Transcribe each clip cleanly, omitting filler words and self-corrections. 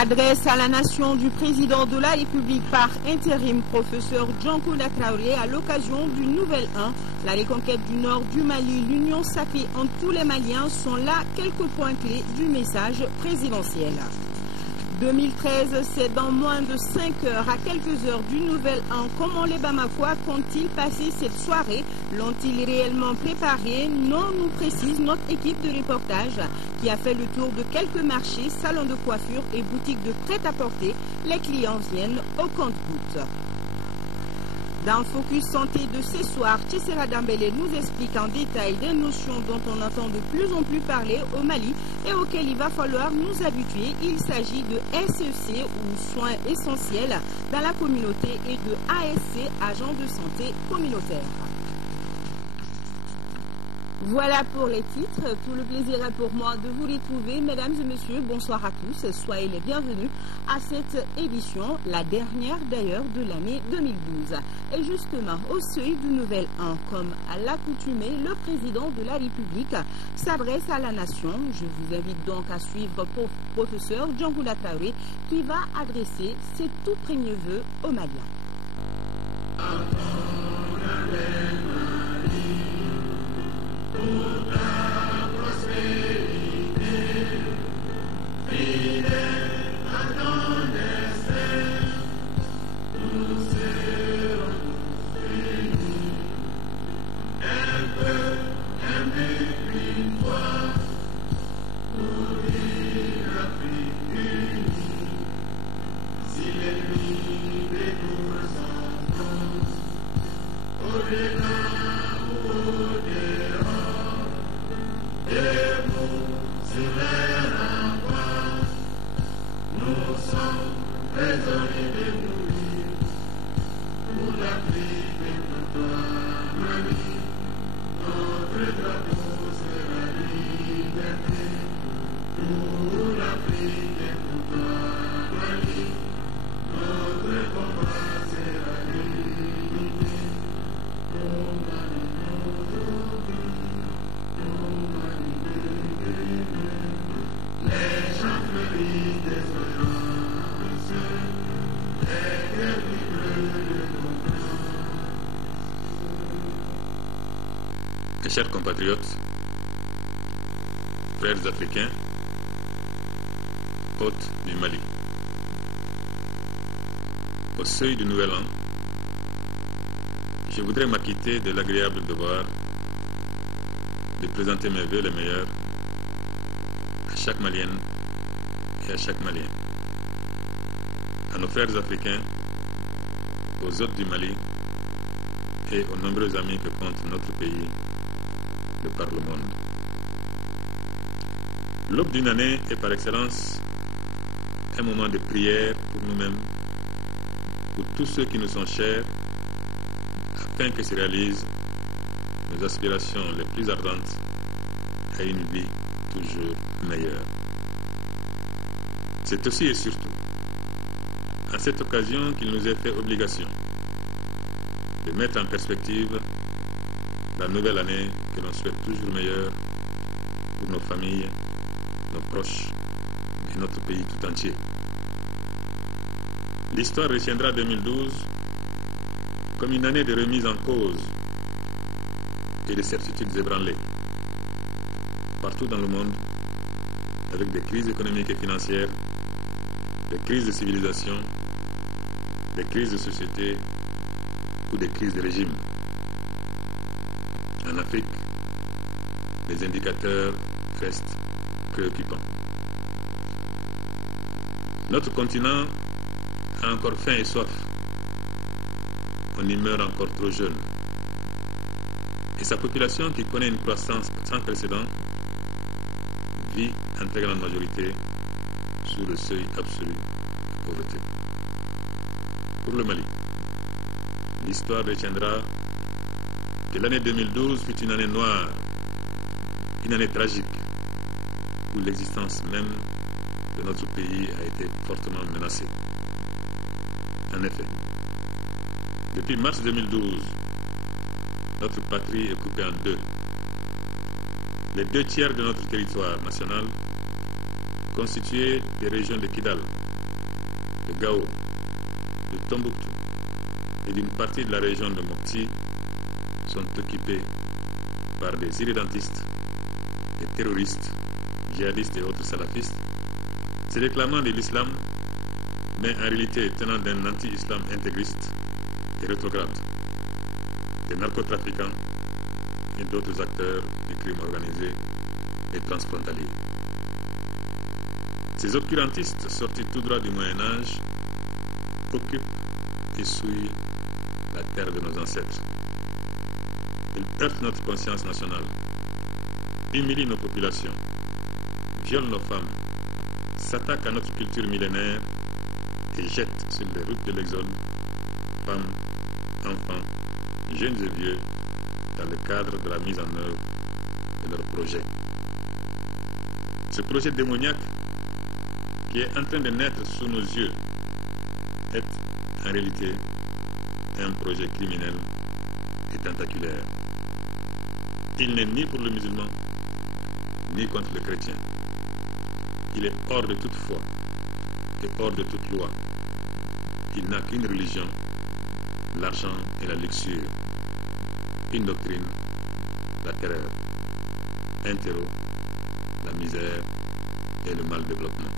Adresse à la nation du président de la République par intérim, professeur Djankounda Traoré, à l'occasion du Nouvel An, la reconquête du nord du Mali, l'union sacrée entre tous les Maliens sont là quelques points clés du message présidentiel. 2013, c'est dans moins de 5 heures, à quelques heures du Nouvel An. Comment les Bamakois comptent-ils passer cette soirée? L'ont-ils réellement préparé? Non, nous précise notre équipe de reportage qui a fait le tour de quelques marchés, salons de coiffure et boutiques de prêt-à-porter. Les clients viennent au compte-gouttes. Dans Focus Santé de ce soir, Tchessera Dambélé nous explique en détail des notions dont on entend de plus en plus parler au Mali et auxquelles il va falloir nous habituer. Il s'agit de SEC ou soins essentiels dans la communauté et de ASC, agents de santé communautaire. Voilà pour les titres. Tout le plaisir est pour moi de vous retrouver. Mesdames et messieurs, bonsoir à tous. Soyez les bienvenus à cette édition, la dernière d'ailleurs de l'année 2012. Et justement, au seuil du Nouvel An, comme à l'accoutumée, le président de la République s'adresse à la nation. Je vous invite donc à suivre professeur Djankounda Traoré qui va adresser ses tout premiers vœux aux Maliens. Pour ta prospérité, fidèle à ton destin, nous serons unis. Un peu une fois, pour vivre l'Afrique unie. Si l'ennemi détourne son nom, au-delà ou au-delà, debout sur les remparts, nous sommes désolés de mourir pour l'Afrique et pour toi, Mali. Notre drapeau sera liberté pour l'Afrique et pour toi, Mali. Notre combat sera l'unité pour Mali, notre vie. Les chanteries des oranges, les guerriers bleus de nos blancs. Mes chers compatriotes, frères africains, hôtes du Mali, au seuil du Nouvel An, je voudrais m'acquitter de l'agréable devoir de présenter mes vœux les meilleurs à chaque Malienne et à chaque Malien, à nos frères africains, aux hôtes du Mali et aux nombreux amis que compte notre pays de par le monde. L'aube d'une année est par excellence un moment de prière pour nous-mêmes, pour tous ceux qui nous sont chers, afin que se réalisent nos aspirations les plus ardentes à une vie toujours meilleure. C'est aussi et surtout à cette occasion qu'il nous est fait obligation de mettre en perspective la nouvelle année que l'on souhaite toujours meilleure pour nos familles, nos proches et notre pays tout entier. L'histoire retiendra 2012 comme une année de remise en cause et de certitudes ébranlées. Partout dans le monde, avec des crises économiques et financières, des crises de civilisation, des crises de société ou des crises de régime. En Afrique, les indicateurs restent préoccupants. Notre continent a encore faim et soif. On y meurt encore trop jeune. Et sa population, qui connaît une croissance sans précédent, vit en très grande majorité sous le seuil absolu de pauvreté. Pour le Mali, l'histoire retiendra que l'année 2012 fut une année noire, une année tragique, où l'existence même de notre pays a été fortement menacée. En effet, depuis mars 2012, notre patrie est coupée en deux. Les 2/3 de notre territoire national, constitués des régions de Kidal, de Gao, de Tombouctou et d'une partie de la région de Mopti, sont occupés par des irrédentistes, des terroristes, djihadistes et autres salafistes, se réclamant de l'islam, mais en réalité tenant d'un anti-islam intégriste et rétrograde, des narcotrafiquants et d'autres acteurs du crime organisé et transfrontalier. Ces obscurantistes sortis tout droit du Moyen-Âge occupent et souillent la terre de nos ancêtres. Ils heurtent notre conscience nationale, humilient nos populations, violent nos femmes, s'attaquent à notre culture millénaire et jettent sur les routes de l'exode femmes, enfants, jeunes et vieux dans le cadre de la mise en œuvre de leur projet. Ce projet démoniaque qui est en train de naître sous nos yeux est en réalité un projet criminel et tentaculaire. Il n'est ni pour le musulman, ni contre le chrétien. Il est hors de toute foi et hors de toute loi. Il n'a qu'une religion, l'argent et la luxure. Une doctrine, la terreur. Un terreau, la misère et le mal développement.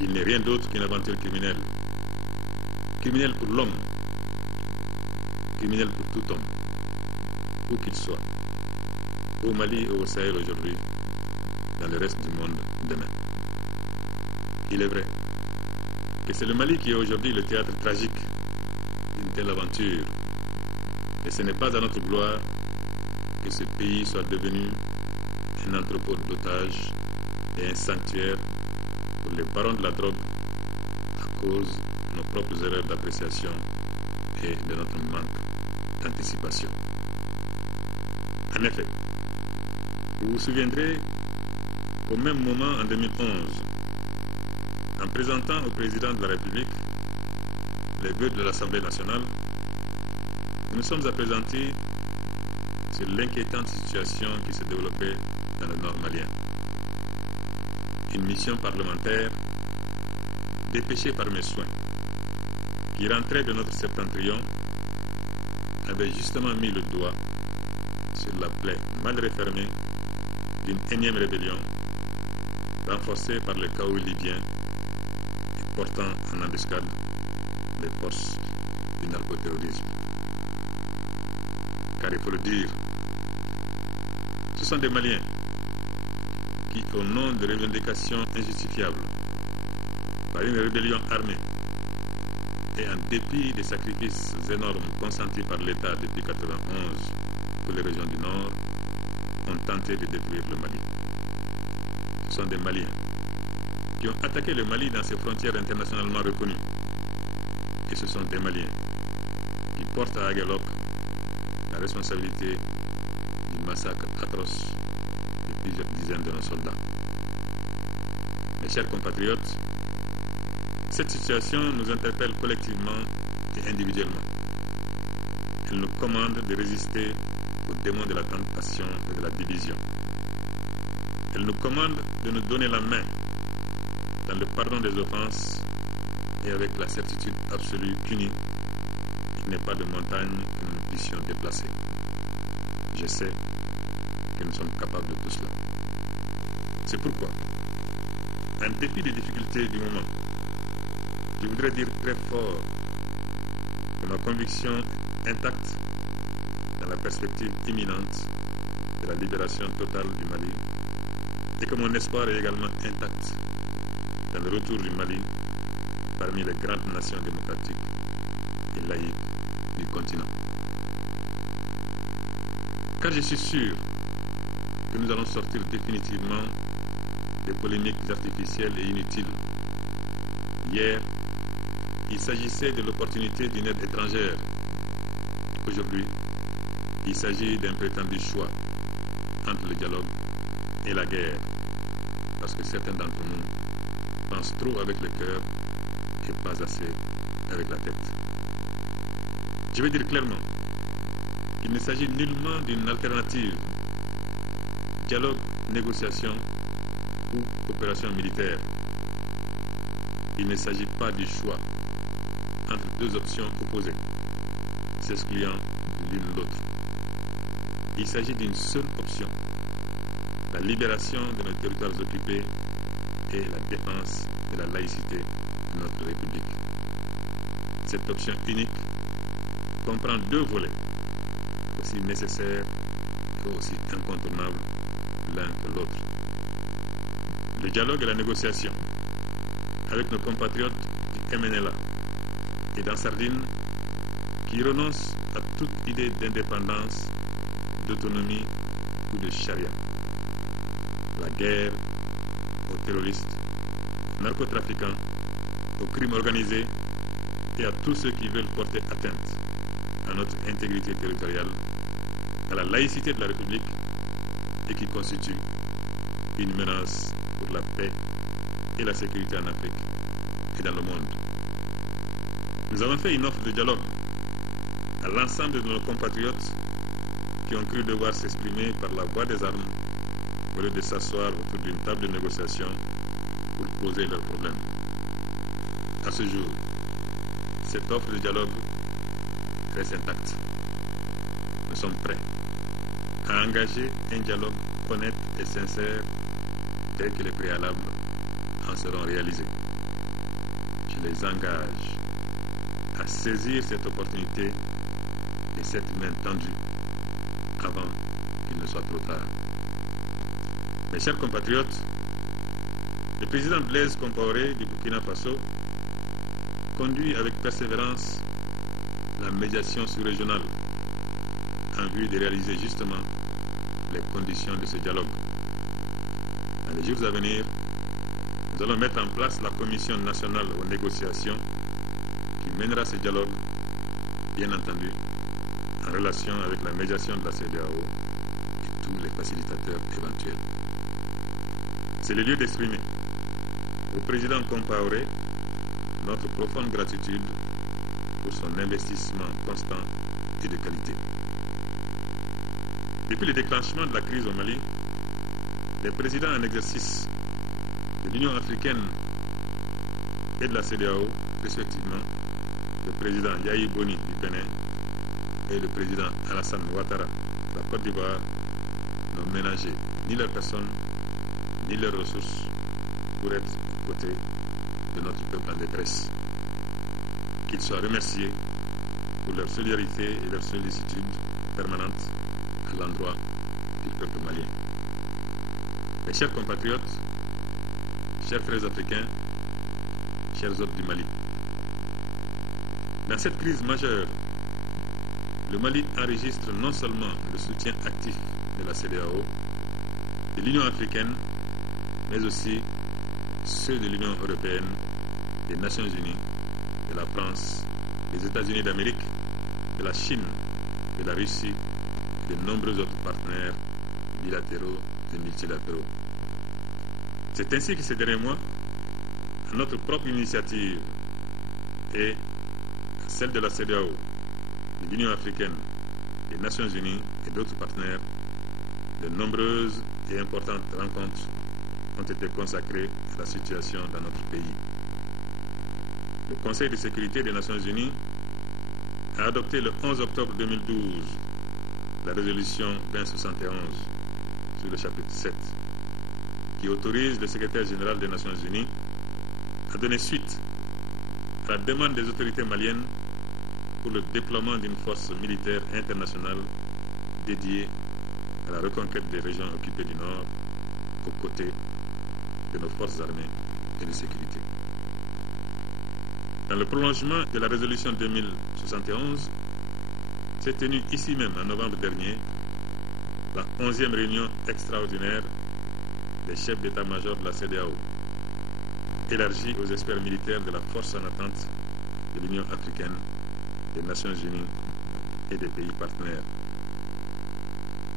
Il n'est rien d'autre qu'une aventure criminelle. Criminelle pour l'homme, criminelle pour tout homme, où qu'il soit, au Mali ou au Sahel aujourd'hui, dans le reste du monde demain. Il est vrai que c'est le Mali qui est aujourd'hui le théâtre tragique d'une telle aventure. Et ce n'est pas à notre gloire que ce pays soit devenu un entrepôt d'otages et un sanctuaire pour les barons de la drogue à cause de nos propres erreurs d'appréciation et de notre manque d'anticipation. En effet, vous vous souviendrez qu'au même moment, en 2011, en présentant au président de la République les vœux de l'Assemblée nationale, nous nous sommes appesantis sur l'inquiétante situation qui se développait dans le nord malien. Une mission parlementaire dépêchée par mes soins, qui rentrait de notre septentrion, avait justement mis le doigt sur la plaie mal refermée d'une énième rébellion renforcée par le chaos libyen et portant en embuscade les forces du narcoterrorisme. Car il faut le dire, ce sont des Maliens qui, au nom de revendications injustifiables, par une rébellion armée et en dépit des sacrifices énormes consentis par l'État depuis 1991 pour les régions du Nord, ont tenté de détruire le Mali. Ce sont des Maliens qui ont attaqué le Mali dans ses frontières internationalement reconnues. Et ce sont des Maliens qui portent à Aguelok la responsabilité du massacre atroce de plusieurs dizaines de nos soldats. Mes chers compatriotes, cette situation nous interpelle collectivement et individuellement. Elle nous commande de résister au démon de la tentation et de la division. Elle nous commande de nous donner la main dans le pardon des offenses et avec la certitude absolue qu'unis, il n'est pas de montagne que nous ne puissions déplacer. Je sais que nous sommes capables de tout cela. C'est pourquoi, en dépit des difficultés du moment, je voudrais dire très fort que ma conviction intacte dans la perspective imminente de la libération totale du Mali et que mon espoir est également intact dans le retour du Mali parmi les grandes nations démocratiques et laïques du continent. Car je suis sûr que nous allons sortir définitivement des polémiques artificielles et inutiles. Hier, il s'agissait de l'opportunité d'une aide étrangère. Aujourd'hui, il s'agit d'un prétendu choix entre le dialogue et la guerre, parce que certains d'entre nous pensent trop avec le cœur et pas assez avec la tête. Je vais dire clairement qu'il ne s'agit nullement d'une alternative dialogue, négociation ou opération militaire. Il ne s'agit pas du choix entre deux options opposées, s'excluant l'une l'autre. Il s'agit d'une seule option, la libération de nos territoires occupés et la défense de la laïcité de notre République. Cette option unique comprend deux volets, aussi nécessaires et aussi incontournables l'un que l'autre. Le dialogue et la négociation avec nos compatriotes du MNLA et d'Ansardine qui renoncent à toute idée d'indépendance, d'autonomie ou de charia. La guerre aux terroristes, narcotrafiquants, aux crimes organisés et à tous ceux qui veulent porter atteinte à notre intégrité territoriale, à la laïcité de la République et qui constituent une menace pour la paix et la sécurité en Afrique et dans le monde. Nous avons fait une offre de dialogue à l'ensemble de nos compatriotes qui ont cru devoir s'exprimer par la voie des armes au lieu de s'asseoir autour d'une table de négociation pour poser leurs problèmes. À ce jour, cette offre de dialogue reste intacte. Nous sommes prêts à engager un dialogue honnête et sincère dès que les préalables en seront réalisés. Je les engage à saisir cette opportunité et cette main tendue avant qu'il ne soit trop tard. Mes chers compatriotes, le président Blaise Compaoré du Burkina Faso conduit avec persévérance la médiation sous-régionale en vue de réaliser justement les conditions de ce dialogue. Dans les jours à venir, nous allons mettre en place la Commission nationale aux négociations qui mènera ce dialogue, bien entendu, en relation avec la médiation de la CEDEAO et tous les facilitateurs éventuels. C'est le lieu d'exprimer au président Compaoré notre profonde gratitude pour son investissement constant et de qualité. Depuis le déclenchement de la crise au Mali, les présidents en exercice de l'Union africaine et de la CEDEAO, respectivement, le président Yahi Boni du Bénin et le président Alassane Ouattara de la Côte d'Ivoire, n'ont ménagé ni leur personne ni leurs ressources pour être aux côtés de notre peuple en détresse. Qu'ils soient remerciés pour leur solidarité et leur sollicitude permanente à l'endroit du peuple malien. Mes chers compatriotes, chers frères africains, chers hôtes du Mali, dans cette crise majeure, le Mali enregistre non seulement le soutien actif de la CEDEAO, de l'Union africaine, mais aussi ceux de l'Union européenne, des Nations unies, de la France, des États-Unis d'Amérique, de la Chine, de la Russie et de nombreux autres partenaires bilatéraux et multilatéraux. C'est ainsi que ces derniers mois, à notre propre initiative et à celle de la CEDEAO, de l'Union africaine, des Nations unies et d'autres partenaires, de nombreuses et importantes rencontres ont été consacrées à la situation dans notre pays. Le Conseil de sécurité des Nations unies a adopté le 11 octobre 2012 la résolution 2071 sur le chapitre 7 qui autorise le secrétaire général des Nations unies à donner suite à la demande des autorités maliennes pour le déploiement d'une force militaire internationale dédiée à la reconquête des régions occupées du Nord aux côtés de nos forces armées et de sécurité. Dans le prolongement de la résolution 2071, s'est tenue ici même en novembre dernier la 11e réunion extraordinaire des chefs d'état-major de la CEDEAO, élargie aux experts militaires de la force en attente de l'Union africaine, des Nations unies et des pays partenaires.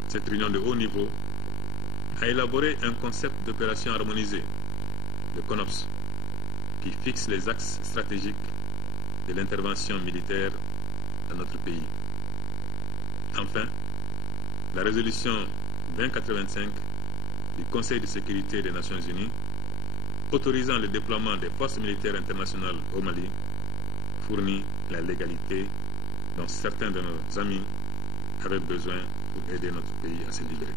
Cette réunion de haut niveau a élaboré un concept d'opération harmonisée, le CONOPS, qui fixe les axes stratégiques de l'intervention militaire dans notre pays. Enfin, la résolution 2085 du Conseil de sécurité des Nations Unies autorisant le déploiement des forces militaires internationales au Mali fournit la légalité dont certains de nos amis avaient besoin pour aider notre pays à se libérer.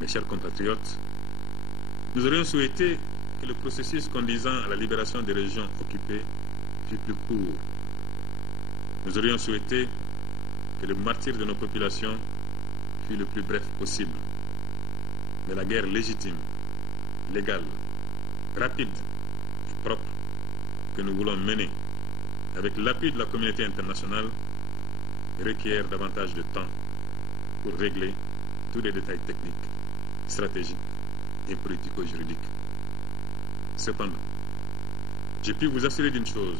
Mes chers compatriotes, nous aurions souhaité que le processus conduisant à la libération des régions occupées fût plus court. Nous aurions souhaité que le martyre de nos populations fût le plus bref possible. Mais la guerre légitime, légale, rapide et propre que nous voulons mener avec l'appui de la communauté internationale requiert davantage de temps pour régler tous les détails techniques, stratégiques et politico-juridiques. Cependant, je puis vous assurer d'une chose,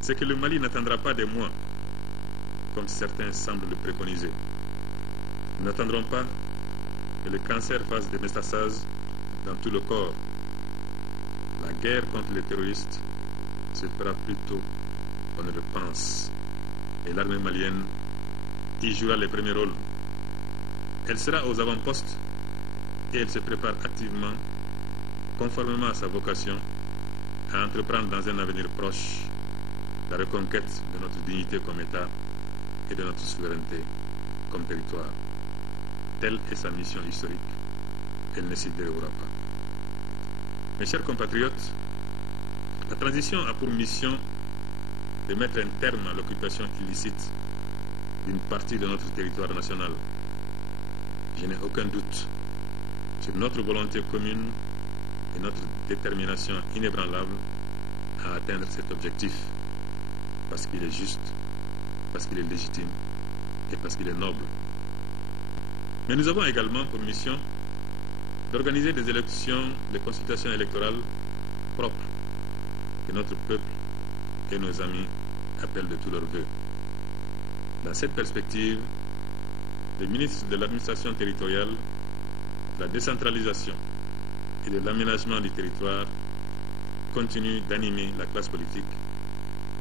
c'est que le Mali n'attendra pas des mois, comme certains semblent le préconiser. Nous n'attendrons pas que le cancer fasse des métastases dans tout le corps. La guerre contre les terroristes se fera plus tôt qu'on ne le pense. Et l'armée malienne y jouera les premiers rôles. Elle sera aux avant-postes et elle se prépare activement, conformément à sa vocation, à entreprendre dans un avenir proche la reconquête de notre dignité comme État et de notre souveraineté comme territoire. Telle est sa mission historique. Elle ne s'y déroulera pas. Mes chers compatriotes, la transition a pour mission de mettre un terme à l'occupation illicite d'une partie de notre territoire national. Je n'ai aucun doute sur notre volonté commune et notre détermination inébranlable à atteindre cet objectif, parce qu'il est juste, parce qu'il est légitime et parce qu'il est noble. Mais nous avons également pour mission d'organiser des élections, des consultations électorales propres que notre peuple et nos amis appellent de tous leurs vœux. Dans cette perspective, le ministre de l'administration territoriale, de la décentralisation et de l'aménagement du territoire continue d'animer la classe politique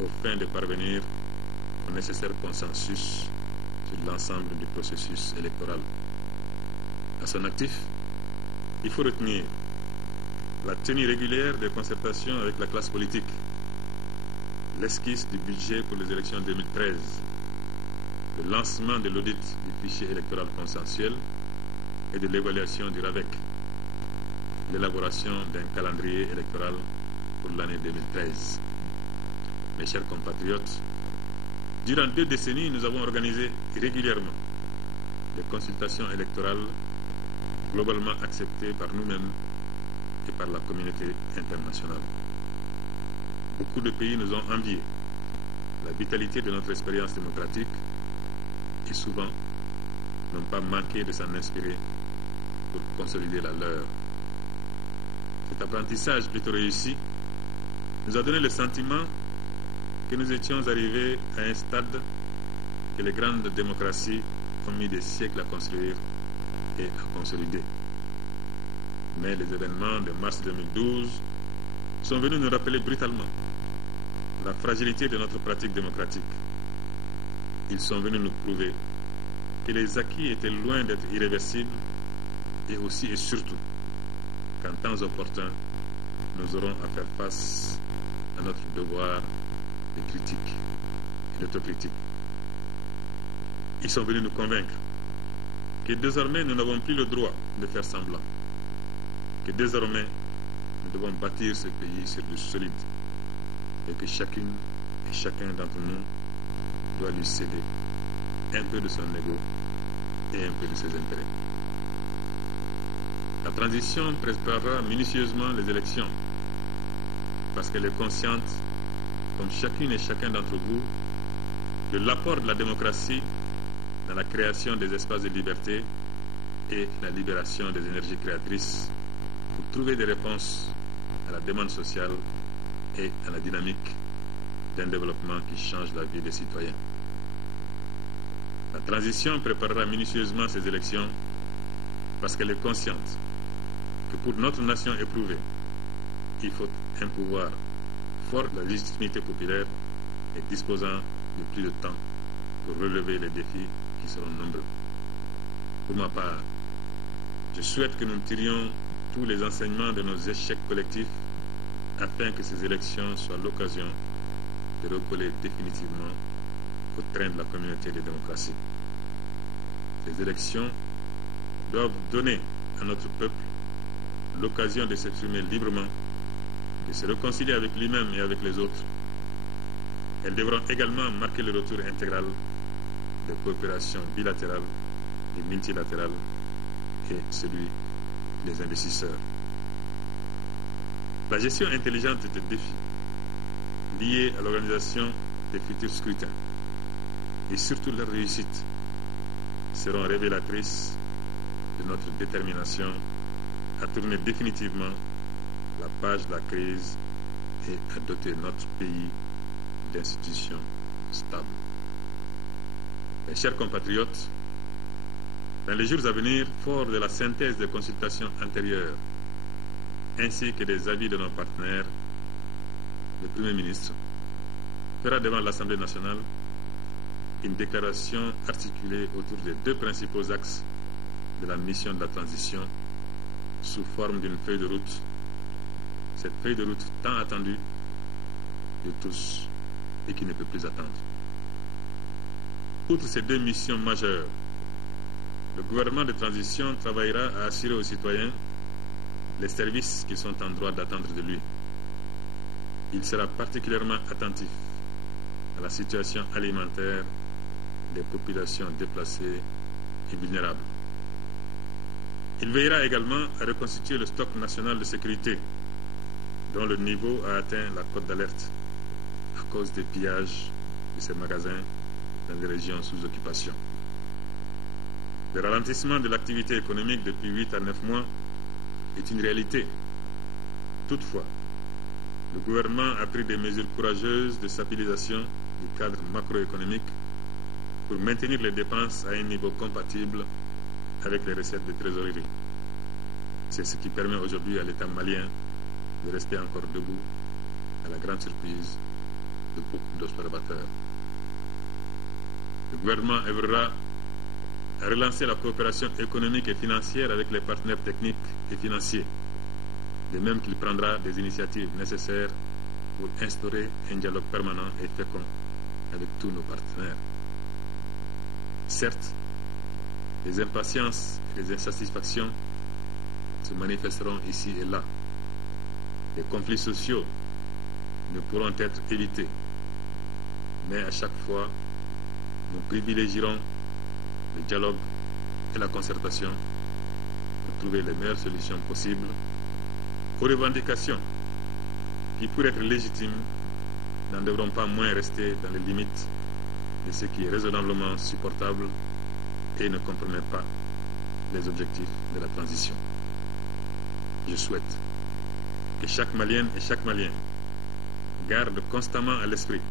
aux fins de parvenir au nécessaire consensus sur l'ensemble du processus électoral. À son actif, il faut retenir la tenue régulière des concertations avec la classe politique, l'esquisse du budget pour les élections 2013, le lancement de l'audit du fichier électoral consensuel et de l'évaluation du RAVEC, l'élaboration d'un calendrier électoral pour l'année 2013. Mes chers compatriotes, durant 2 décennies, nous avons organisé régulièrement des consultations électorales globalement acceptées par nous-mêmes et par la communauté internationale. Beaucoup de pays nous ont envié la vitalité de notre expérience démocratique et souvent n'ont pas manqué de s'en inspirer pour consolider la leur. Cet apprentissage plutôt réussi nous a donné le sentiment que nous étions arrivés à un stade que les grandes démocraties ont mis des siècles à construire et à consolider. Mais les événements de mars 2012 sont venus nous rappeler brutalement la fragilité de notre pratique démocratique. Ils sont venus nous prouver que les acquis étaient loin d'être irréversibles et aussi et surtout qu'en temps opportun, nous aurons à faire face à notre devoir de critique et d'autocritique. Ils sont venus nous convaincre que désormais nous n'avons plus le droit de faire semblant, que désormais nous devons bâtir ce pays sur du solide et que chacune et chacun d'entre nous doit lui céder un peu de son ego et un peu de ses intérêts. La transition préparera minutieusement les élections parce qu'elle est consciente, comme chacune et chacun d'entre vous, de l'apport de la démocratie dans la création des espaces de liberté et la libération des énergies créatrices pour trouver des réponses à la demande sociale et à la dynamique d'un développement qui change la vie des citoyens. La transition préparera minutieusement ces élections parce qu'elle est consciente que pour notre nation éprouvée, il faut un pouvoir fort de la légitimité populaire et disposant de plus de temps pour relever les défis qui seront nombreux. Pour ma part, je souhaite que nous tirions tous les enseignements de nos échecs collectifs afin que ces élections soient l'occasion de recoller définitivement au train de la communauté des démocraties. Ces élections doivent donner à notre peuple l'occasion de s'exprimer librement, de se réconcilier avec lui-même et avec les autres. Elles devront également marquer le retour intégral de coopération bilatérale et multilatérale et celui des investisseurs. La gestion intelligente des défis liés à l'organisation des futurs scrutins et surtout leur réussite seront révélatrices de notre détermination à tourner définitivement la page de la crise et à doter notre pays d'institutions stables. Mes chers compatriotes, dans les jours à venir, fort de la synthèse des consultations antérieures ainsi que des avis de nos partenaires, le Premier ministre fera devant l'Assemblée nationale une déclaration articulée autour des deux principaux axes de la mission de la transition sous forme d'une feuille de route. Cette feuille de route tant attendue de tous et qui ne peut plus attendre. Outre ces deux missions majeures, le gouvernement de transition travaillera à assurer aux citoyens les services qu'ils sont en droit d'attendre de lui. Il sera particulièrement attentif à la situation alimentaire des populations déplacées et vulnérables. Il veillera également à reconstituer le stock national de sécurité, dont le niveau a atteint la cote d'alerte à cause des pillages de ces magasins dans les régions sous occupation. Le ralentissement de l'activité économique depuis 8 à 9 mois est une réalité. Toutefois, le gouvernement a pris des mesures courageuses de stabilisation du cadre macroéconomique pour maintenir les dépenses à un niveau compatible avec les recettes de trésorerie. C'est ce qui permet aujourd'hui à l'État malien de rester encore debout, à la grande surprise de beaucoup d'observateurs. Le gouvernement œuvrera à relancer la coopération économique et financière avec les partenaires techniques et financiers, de même qu'il prendra des initiatives nécessaires pour instaurer un dialogue permanent et fécond avec tous nos partenaires. Certes, les impatiences et les insatisfactions se manifesteront ici et là. Les conflits sociaux ne pourront être évités, mais à chaque fois, nous privilégierons le dialogue et la concertation pour trouver les meilleures solutions possibles aux revendications qui, pour être légitimes, n'en devront pas moins rester dans les limites de ce qui est raisonnablement supportable et ne compromet pas les objectifs de la transition. Je souhaite que chaque Malienne et chaque Malien garde constamment à l'esprit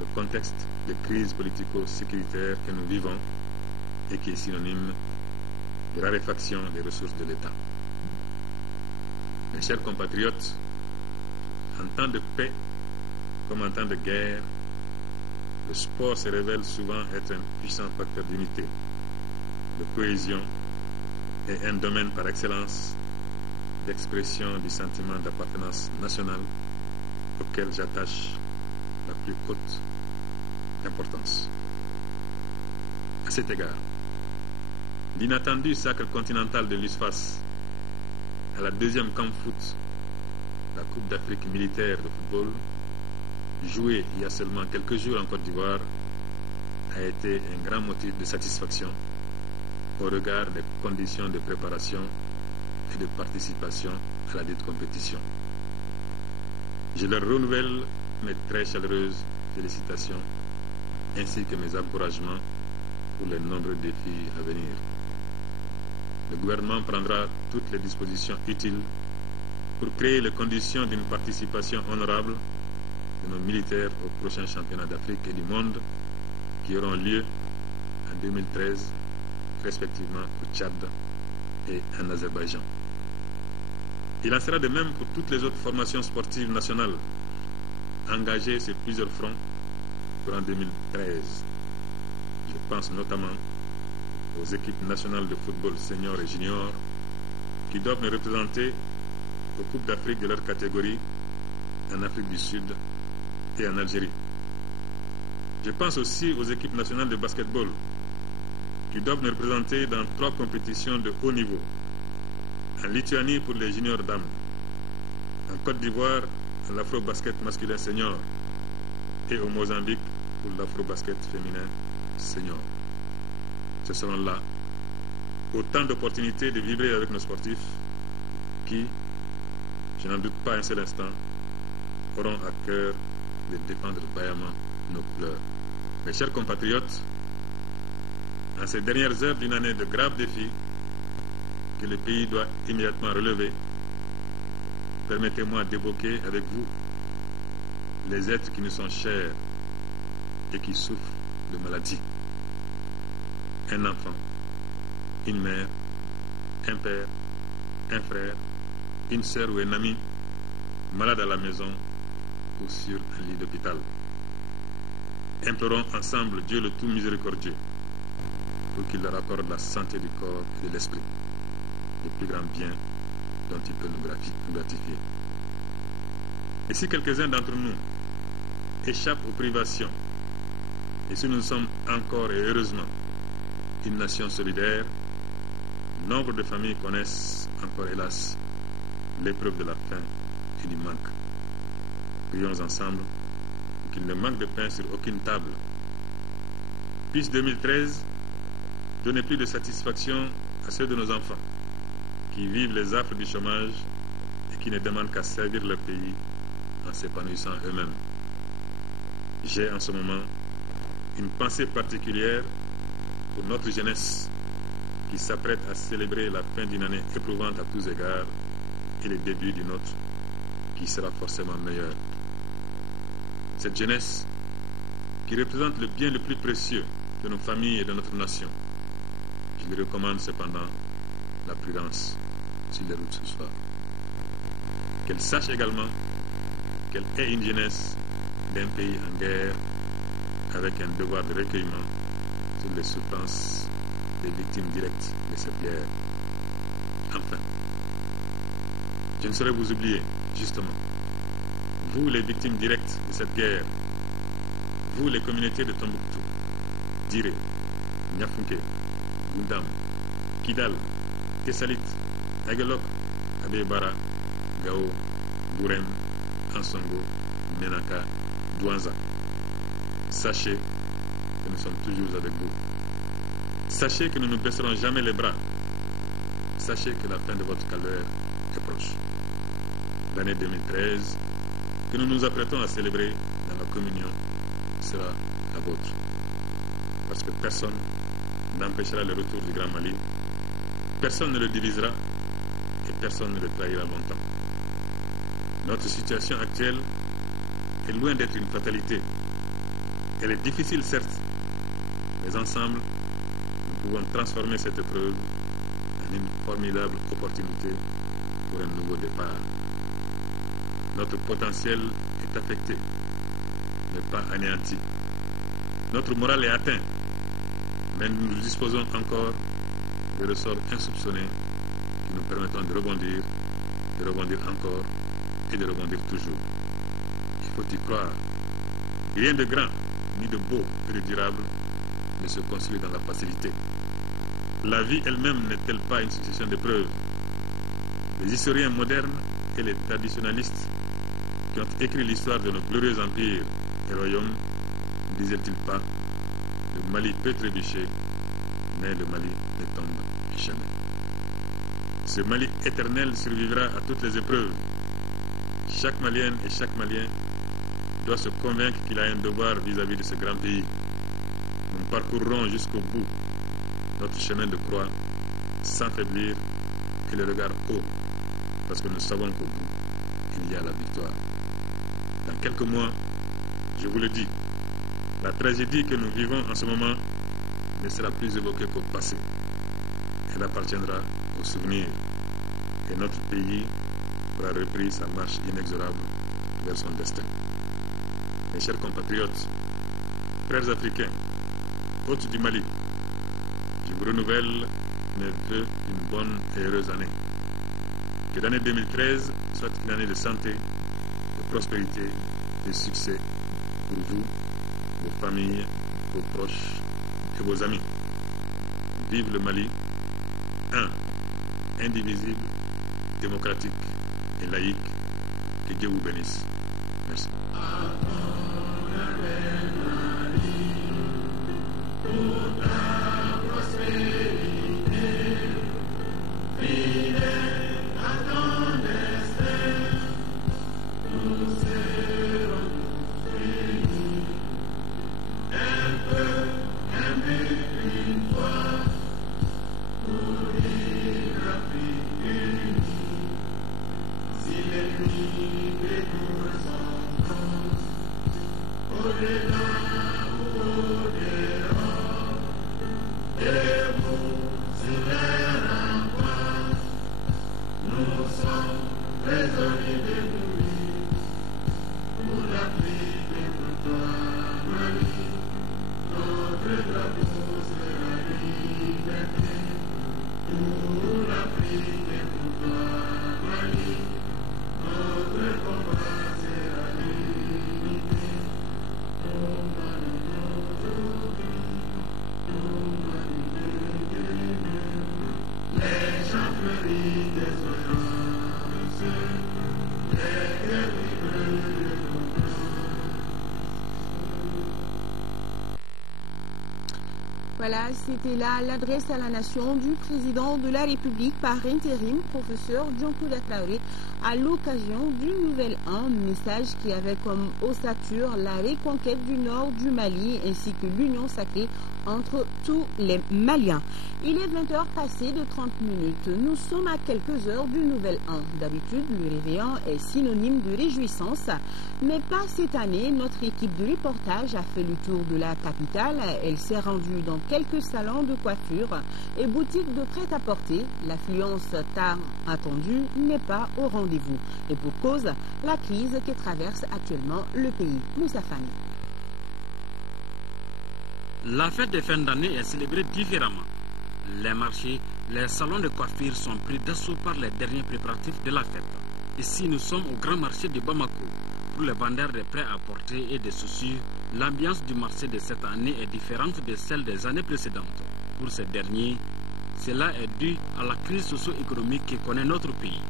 le contexte de crise politico-sécuritaire que nous vivons et qui est synonyme de raréfaction des ressources de l'État. Mes chers compatriotes, en temps de paix comme en temps de guerre, le sport se révèle souvent être un puissant facteur d'unité, de cohésion et un domaine par excellence d'expression du sentiment d'appartenance nationale auquel j'attache la plus haute importance. À cet égard, l'inattendu sacre continental de l'USFAS à la deuxième Camp Foot, la Coupe d'Afrique militaire de football, jouée il y a seulement quelques jours en Côte d'Ivoire, a été un grand motif de satisfaction au regard des conditions de préparation et de participation à la dite compétition. Je leur renouvelle mes très chaleureuses félicitations ainsi que mes encouragements pour les nombreux défis à venir. Le gouvernement prendra toutes les dispositions utiles pour créer les conditions d'une participation honorable de nos militaires aux prochains championnats d'Afrique et du monde qui auront lieu en 2013, respectivement au Tchad et en Azerbaïdjan. Il en sera de même pour toutes les autres formations sportives nationales engagées sur plusieurs fronts durant 2013. Je pense notamment aux équipes nationales de football senior et junior qui doivent nous représenter aux Coupes d'Afrique de leur catégorie en Afrique du Sud et en Algérie. Je pense aussi aux équipes nationales de basketball qui doivent nous représenter dans 3 compétitions de haut niveau. En Lituanie pour les juniors dames, en Côte d'Ivoire à l'afro-basket masculin senior et au Mozambique pour l'afro-basket féminin senior. Ce seront là autant d'opportunités de vibrer avec nos sportifs qui, je n'en doute pas un seul instant, auront à cœur de défendre vaillamment nos couleurs. Mes chers compatriotes, en ces dernières heures d'une année de graves défis que le pays doit immédiatement relever, permettez-moi d'évoquer avec vous les êtres qui nous sont chers et qui souffrent de maladies. Un enfant, une mère, un père, un frère, une sœur ou un ami, malade à la maison ou sur un lit d'hôpital. Implorons ensemble Dieu le tout miséricordieux pour qu'il leur accorde la santé du corps et de l'esprit, le plus grand bien dont il peut nous gratifier. Et si quelques-uns d'entre nous échappent aux privations, et si nous sommes encore et heureusement une nation solidaire, nombre de familles connaissent encore hélas l'épreuve de la faim et du manque. Prions ensemble pour qu'il ne manque de pain sur aucune table. Puisse 2013 donner plus de satisfaction à ceux de nos enfants qui vivent les affres du chômage et qui ne demandent qu'à servir leur pays en s'épanouissant eux-mêmes. J'ai en ce moment une pensée particulière pour notre jeunesse qui s'apprête à célébrer la fin d'une année éprouvante à tous égards et le début d'une autre qui sera forcément meilleure. Cette jeunesse qui représente le bien le plus précieux de nos familles et de notre nation. Je lui recommande cependant la prudence sur les routes ce soir. Qu'elle sache également qu'elle est une jeunesse d'un pays en guerre avec un devoir de recueillement sur les souffrances des victimes directes de cette guerre. Enfin, je ne saurais vous oublier, justement, vous les victimes directes de cette guerre, vous les communautés de Tombouctou, Diré, Niafunke, Gundam, Kidal, Tessalit, Aguelok, Abebara, Gao, Bourem, Ansongo, Menaka, Douanza. Sachez que nous sommes toujours avec vous. Sachez que nous ne baisserons jamais les bras. Sachez que la fin de votre calvaire est proche. L'année 2013, que nous nous apprêtons à célébrer dans la communion, sera la vôtre. Parce que personne n'empêchera le retour du Grand Mali, personne ne le divisera et personne ne le trahira longtemps. Notre situation actuelle est loin d'être une fatalité. Elle est difficile, certes, mais ensemble, nous pouvons transformer cette épreuve en une formidable opportunité pour un nouveau départ. Notre potentiel est affecté, mais pas anéanti. Notre morale est atteint, mais nous disposons encore de ressorts insoupçonnés qui nous permettront de rebondir encore et de rebondir toujours. Il faut y croire. Rien de grand, ni de beau et de durable ne se construit dans la facilité. La vie elle-même n'est-elle pas une succession d'épreuves? Les historiens modernes et les traditionalistes qui ont écrit l'histoire de nos glorieux empires et royaumes ne disaient-ils pas: le Mali peut trébucher, mais le Mali ne tombe jamais. Ce Mali éternel survivra à toutes les épreuves. Chaque Malienne et chaque Malien doit se convaincre qu'il a un devoir vis-à-vis de ce grand pays. Nous parcourrons jusqu'au bout notre chemin de croix sans faiblir et le regard haut, parce que nous savons qu'au bout, il y a la victoire. Dans quelques mois, je vous le dis, la tragédie que nous vivons en ce moment ne sera plus évoquée qu'au passé. Elle appartiendra au souvenir et notre pays aura repris sa marche inexorable vers son destin. Mes chers compatriotes, frères africains, hôtes du Mali, je vous renouvelle mes vœux d'une bonne et heureuse année. Que l'année 2013 soit une année de santé, de prospérité, de succès pour vous, vos familles, vos proches et vos amis. Vive le Mali, indivisible, démocratique et laïque. Que Dieu vous bénisse. Merci. Voilà, c'était là l'adresse à la nation du président de la République par intérim, professeur Djankou Traoré, à l'occasion du nouvel an, message qui avait comme ossature la reconquête du nord du Mali ainsi que l'union sacrée entre tous les Maliens. Il est 20h passé de 30 minutes. Nous sommes à quelques heures du nouvel an. D'habitude, le réveillon est synonyme de réjouissance, mais pas cette année. Notre équipe de reportage a fait le tour de la capitale. Elle s'est rendue dans quelques salons de coiffure et boutiques de prêt-à-porter. L'affluence tant attendue n'est pas au rendez-vous. Et pour cause, la crise que traverse actuellement le pays. Moussa Fani. La fête de fin d'année est célébrée différemment. Les marchés, les salons de coiffure sont pris d'assaut par les derniers préparatifs de la fête. Ici, nous sommes au grand marché de Bamako. Pour les vendeurs de prêt-à-porter et de chaussures, l'ambiance du marché de cette année est différente de celle des années précédentes. Pour ces derniers, cela est dû à la crise socio-économique que connaît notre pays.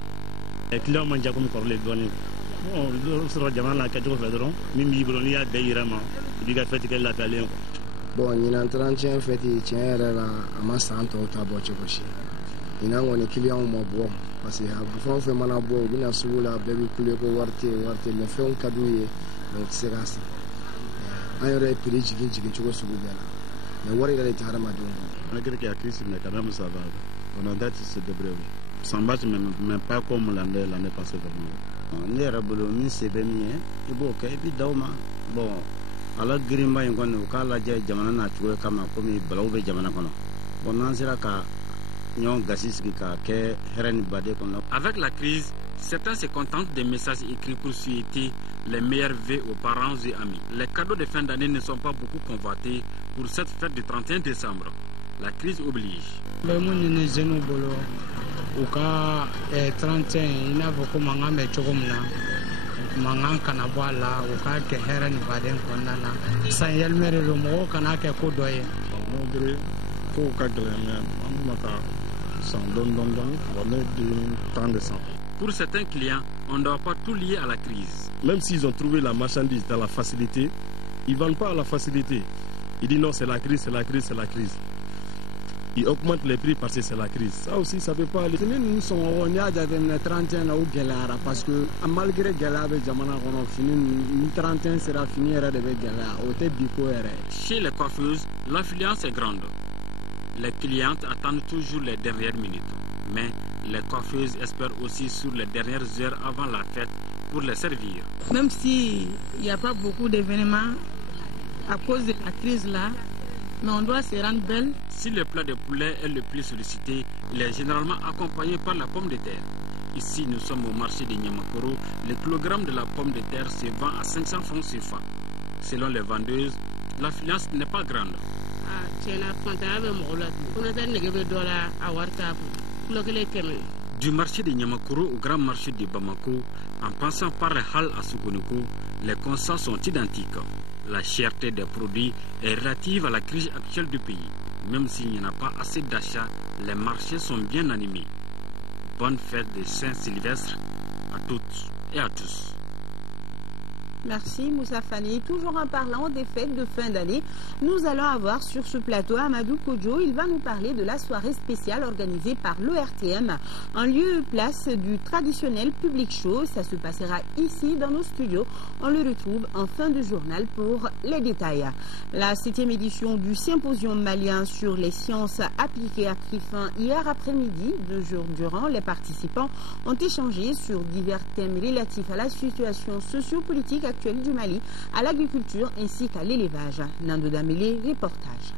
Les clients mangent comme les douaniers. Bon, il y a un 31 fait et tiens, elle a un santo tabo chocochi. Il y a un client au bon, parce que avant fait manabo, il y a sous la baby coulé pour voir le fait un cadeau, donc c'est ça. Un aurait pu dire que tu vas subir là. Mais what est le Haramadou? Malgré qu'il y a crise, mais quand même ça va. On a date se débrouiller. Ça ne marche même pas comme l'année passée vraiment. On est rabolo, mais c'est bien mieux. Et bon, qu'il y ait d'auma. Bon. ala girimba in kɔni u k'a lajɛ jamana nacogo kama komi balaw bɛ jamana kɔnɔ bon n'an sera ka ɲɔgɔn gasi sigi ka kɛ hɛrɛ ni baden kɔnɔ. Avec la crise, certains se contentent des messages écrits pour souhaiter les meilleurs vœux aux parents et amis. Les cadeaux de fin d'année ne sont pas beaucoup convoités pour cette fête du 31 décembre. La crise oblige. Le monde ne gêne bolo au cas 31 il n'a pas comme un mais chogomna. Mangan kana bala o ka ke heren baden konnana san yelmere lo mo kana ke ko doye modre ko ka gleme amaka san don on est du temps de sang. Pour certains clients, on ne doit pas tout lier à la crise. Même s'ils ont trouvé la marchandise dans la facilité, ils vendent pas à la facilité. Ils disent non, c'est la crise, c'est la crise, c'est la crise. Ils augmentent les prix parce que c'est la crise. Ça aussi, ça ne peut pas aller. Nous sommes au 31 parce que malgré le 31 sera fini. Chez les coiffeuses, l'affluence est grande. Les clientes attendent toujours les dernières minutes. Mais les coiffeuses espèrent aussi sur les dernières heures avant la fête pour les servir. Même s'il n'y a pas beaucoup d'événements à cause de la crise là, mais on doit se rendre belle. Si le plat de poulet est le plus sollicité, il est généralement accompagné par la pomme de terre. Ici, nous sommes au marché de Niamakoro. Le kilogramme de la pomme de terre se vend à 500 francs CFA. Selon les vendeuses, l'affluence n'est pas grande. Du marché de Niamakoro au grand marché de Bamako, en passant par les halles à Sougounoukou, les constats sont identiques. La cherté des produits est relative à la crise actuelle du pays. Même s'il n'y en a pas assez d'achats, les marchés sont bien animés. Bonne fête de Saint-Sylvestre à toutes et à tous. Merci Moussa Fani. Toujours en parlant des fêtes de fin d'année, nous allons avoir sur ce plateau Amadou Kodjo. Il va nous parler de la soirée spéciale organisée par l'ORTM en lieu et place du traditionnel Public Show. Ça se passera ici dans nos studios. On le retrouve en fin de journal pour les détails. La 7e édition du symposium malien sur les sciences appliquées a pris fin hier après-midi. 2 jours durant, les participants ont échangé sur divers thèmes relatifs à la situation socio-politique actuelle du Mali, à l'agriculture ainsi qu'à l'élevage. Nando Damélé, reportage.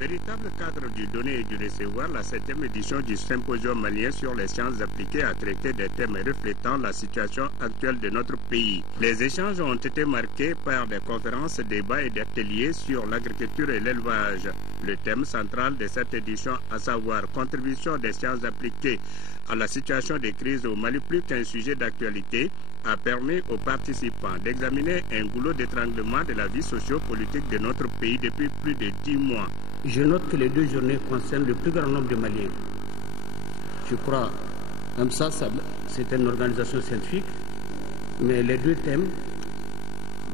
Véritable cadre du donner et du recevoir, la 7e édition du symposium malien sur les sciences appliquées a traité des thèmes reflétant la situation actuelle de notre pays. Les échanges ont été marqués par des conférences, débats et des ateliers sur l'agriculture et l'élevage. Le thème central de cette édition, à savoir contribution des sciences appliquées à la situation des crises au Mali plus qu'un sujet d'actualité, a permis aux participants d'examiner un goulot d'étranglement de la vie socio-politique de notre pays depuis plus de 10 mois. Je note que les 2 journées concernent le plus grand nombre de Maliens. Je crois, comme ça c'est une organisation scientifique, mais les 2 thèmes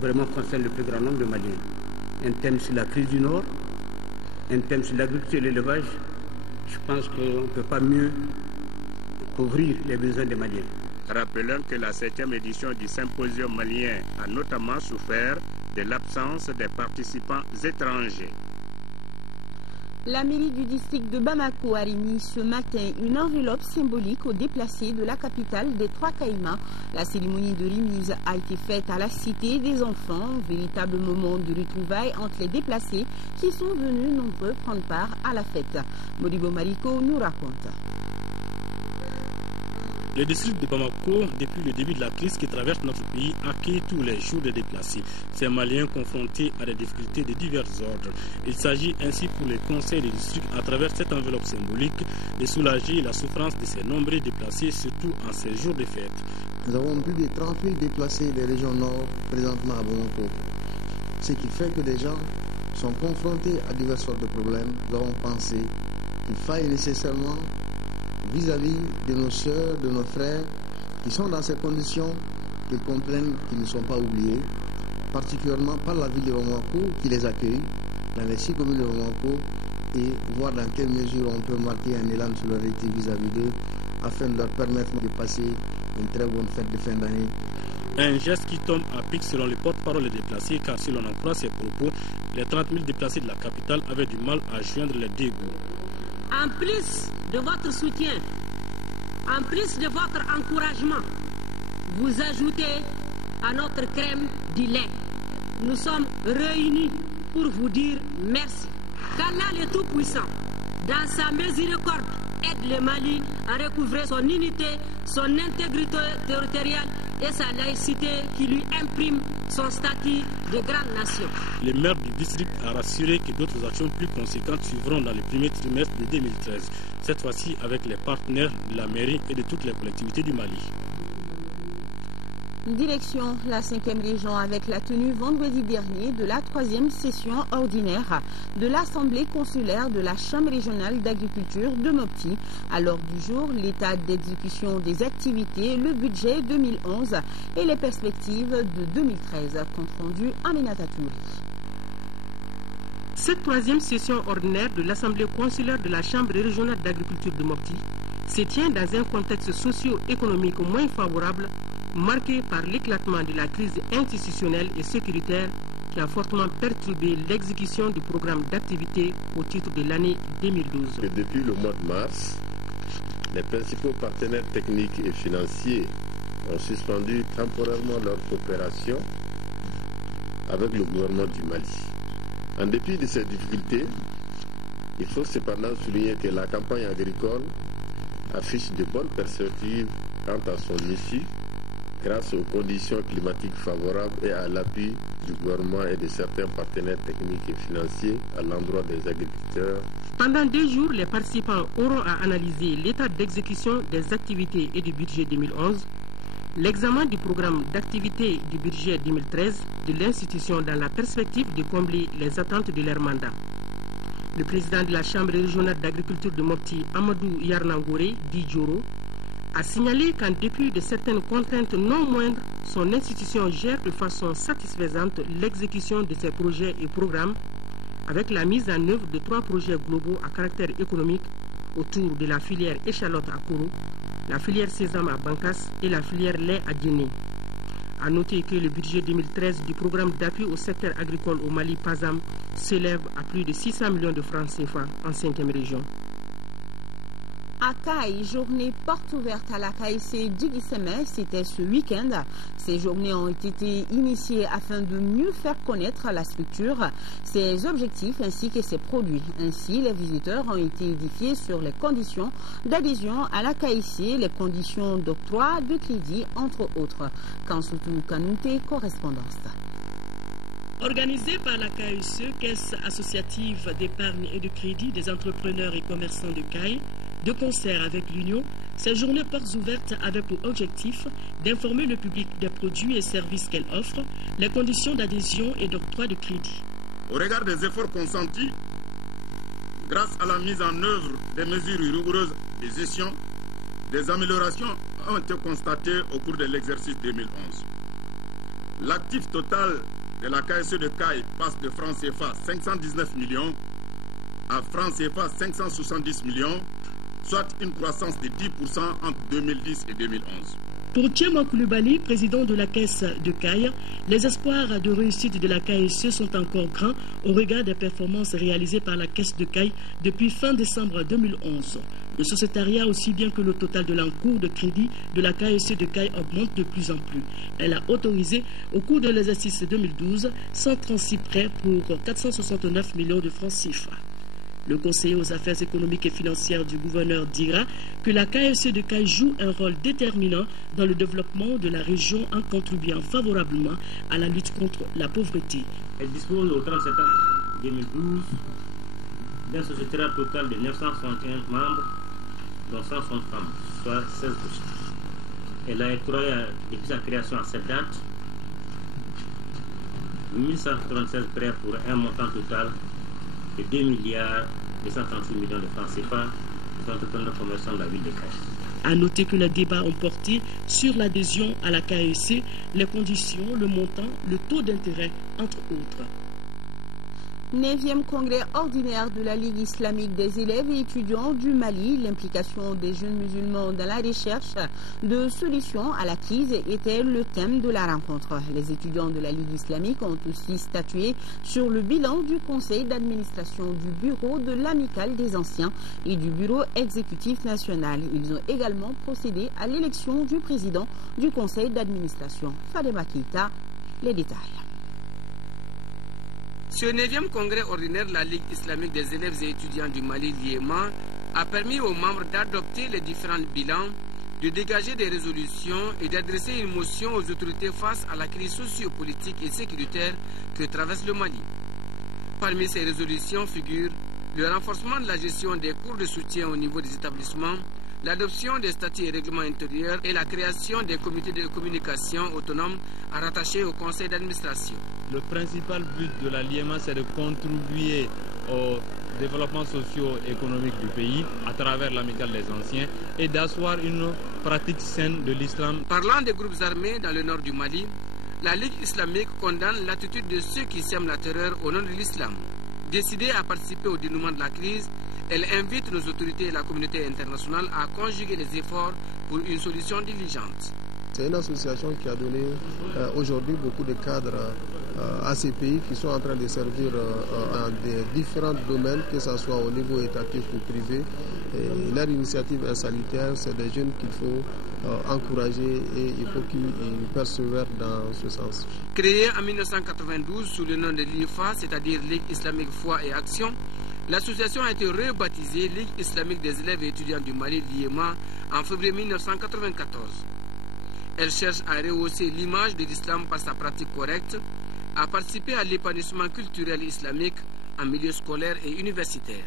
vraiment concernent le plus grand nombre de Maliens. Un thème sur la crise du Nord, un thème sur l'agriculture et l'élevage. Je pense qu'on ne peut pas mieux couvrir les besoins des Maliens. Rappelons que la 7e édition du symposium malien a notamment souffert de l'absence des participants étrangers. La mairie du district de Bamako a remis ce matin une enveloppe symbolique aux déplacés de la capitale des Trois Caïmans. La cérémonie de remise a été faite à la Cité des Enfants, un véritable moment de retrouvailles entre les déplacés qui sont venus nombreux prendre part à la fête. Modibo Mariko nous raconte. Le district de Bamako, depuis le début de la crise qui traverse notre pays, accueille tous les jours des déplacés. Ces Maliens confrontés à des difficultés de divers ordres. Il s'agit ainsi pour les conseils des districts, à travers cette enveloppe symbolique, de soulager la souffrance de ces nombreux déplacés, surtout en ces jours de fête. Nous avons plus de 30 000 déplacés des régions nord présentement à Bamako. Ce qui fait que les gens sont confrontés à diverses sortes de problèmes. Nous avons pensé qu'il faille nécessairement vis-à-vis de nos sœurs, de nos frères qui sont dans ces conditions, qu'ils comprennent qu'ils ne sont pas oubliés, particulièrement par la ville de Bamako qui les accueille, dans les 6 communes de Bamako, et voir dans quelle mesure on peut marquer un élan de solidarité vis-à-vis d'eux, afin de leur permettre de passer une très bonne fête de fin d'année. Un geste qui tombe à pic selon les porte-parole des déplacés, car si l'on en croit ses propos, les 30 000 déplacés de la capitale avaient du mal à joindre les deux bouts. En plus de votre soutien, en plus de votre encouragement, vous ajoutez à notre crème du lait. Nous sommes réunis pour vous dire merci. Qu'Allah le Tout-Puissant, dans sa miséricorde, aide le Mali à recouvrer son unité, son intégrité territoriale et sa laïcité qui lui imprime son statut de grande nation. Le maire du district a rassuré que d'autres actions plus conséquentes suivront dans le premier trimestre de 2013, cette fois-ci avec les partenaires de la mairie et de toutes les collectivités du Mali. Direction la 5e région avec la tenue vendredi dernier de la 3e session ordinaire de l'Assemblée consulaire de la Chambre régionale d'agriculture de Mopti. À l'ordre du jour, l'état d'exécution des activités, le budget 2011 et les perspectives de 2013. Compte rendu Aminata Touri. Cette 3e session ordinaire de l'Assemblée consulaire de la Chambre régionale d'agriculture de Mopti se tient dans un contexte socio-économique moins favorable, marqué par l'éclatement de la crise institutionnelle et sécuritaire qui a fortement perturbé l'exécution du programme d'activité au titre de l'année 2012. Depuis le mois de mars, les principaux partenaires techniques et financiers ont suspendu temporairement leur coopération avec le gouvernement du Mali. En dépit de ces difficultés, il faut cependant souligner que la campagne agricole affiche de bonnes perspectives quant à son issue, grâce aux conditions climatiques favorables et à l'appui du gouvernement et de certains partenaires techniques et financiers à l'endroit des agriculteurs. Pendant 2 jours, les participants auront à analyser l'état d'exécution des activités et du budget 2011, l'examen du programme d'activité du budget 2013 de l'institution dans la perspective de combler les attentes de leur mandat. Le président de la Chambre régionale d'agriculture de Mopti, Amadou Yarnangouré, dit Djoro, a signalé qu'en dépit de certaines contraintes non moindres, son institution gère de façon satisfaisante l'exécution de ses projets et programmes avec la mise en œuvre de 3 projets globaux à caractère économique autour de la filière échalote à Kourou, la filière sésame à Bankas et la filière lait à Guinée. A noter que le budget 2013 du programme d'appui au secteur agricole au Mali PASAM s'élève à plus de 600 millions de francs CFA en 5e région. À Caille, journée porte ouverte à la KIC d'Iguissémès, c'était ce week-end. Ces journées ont été initiées afin de mieux faire connaître la structure, ses objectifs ainsi que ses produits. Ainsi, les visiteurs ont été édifiés sur les conditions d'adhésion à la KIC, les conditions d'octroi de crédit, entre autres. Kansoutou Kanouté, correspondance. Organisée par la KIC, Caisse associative d'épargne et de crédit des entrepreneurs et commerçants de Caille, de concert avec l'Union, ces journées portes ouvertes avec pour objectif d'informer le public des produits et services qu'elle offre, les conditions d'adhésion et d'octroi de crédit. Au regard des efforts consentis, grâce à la mise en œuvre des mesures rigoureuses de gestion, des améliorations ont été constatées au cours de l'exercice 2011. L'actif total de la KSE de Caille passe de francs CFA 519 millions à francs CFA 570 millions, soit une croissance de 10% entre 2010 et 2011. Pour Tchema Koulibaly, président de la Caisse de Caille, les espoirs de réussite de la KSE sont encore grands au regard des performances réalisées par la Caisse de Caille depuis fin décembre 2011. Le sociétariat, aussi bien que le total de l'encours de crédit de la KSE de Caille, augmente de plus en plus. Elle a autorisé, au cours de l'exercice 2012, 136 prêts pour 469 millions de francs CFA. Le conseiller aux affaires économiques et financières du gouverneur dira que la KSE de Caille joue un rôle déterminant dans le développement de la région en contribuant favorablement à la lutte contre la pauvreté. Elle dispose au 30 septembre 2012 d'un sociétariat total de 961 membres, dont 160 femmes, soit 16%. Elle a octroyé depuis sa création à cette date 1196 prêts pour un montant total de 2 milliards 238 millions de francs CFA aux entrepreneurs commerçants de la ville de Caille. A noter que les débats ont porté sur l'adhésion à la KSE, les conditions, le montant, le taux d'intérêt, entre autres. 9e congrès ordinaire de la Ligue islamique des élèves et étudiants du Mali, l'implication des jeunes musulmans dans la recherche de solutions à la crise était le thème de la rencontre. Les étudiants de la Ligue islamique ont aussi statué sur le bilan du conseil d'administration du bureau de l'amicale des anciens et du bureau exécutif national. Ils ont également procédé à l'élection du président du conseil d'administration. Fadema Keita, les détails. Ce 9e congrès ordinaire de la Ligue islamique des élèves et étudiants du Mali, l'IEMA, a permis aux membres d'adopter les différents bilans, de dégager des résolutions et d'adresser une motion aux autorités face à la crise sociopolitique et sécuritaire que traverse le Mali. Parmi ces résolutions figurent le renforcement de la gestion des cours de soutien au niveau des établissements, l'adoption des statuts et règlements intérieurs et la création des comités de communication autonomes rattachés au conseil d'administration. Le principal but de la LIEMA, c'est de contribuer au développement socio-économique du pays à travers l'amicale des anciens et d'asseoir une pratique saine de l'islam. Parlant des groupes armés dans le nord du Mali, la Ligue islamique condamne l'attitude de ceux qui sèment la terreur au nom de l'islam. Décidée à participer au dénouement de la crise, elle invite nos autorités et la communauté internationale à conjuguer les efforts pour une solution diligente. C'est une association qui a donné aujourd'hui beaucoup de cadres à ces pays qui sont en train de servir dans des différents domaines, que ce soit au niveau étatique ou privé. Et leur initiative est salutaire, c'est des jeunes qu'il faut encourager et il faut qu'ils persévèrent dans ce sens. Créée en 1992 sous le nom de l'IFA, c'est-à-dire Ligue islamique foi et action, l'association a été rebaptisée Ligue islamique des élèves et étudiants du Mali, l'IEMA, en février 1994. Elle cherche à rehausser l'image de l'islam par sa pratique correcte, à participer à l'épanouissement culturel islamique en milieu scolaire et universitaire.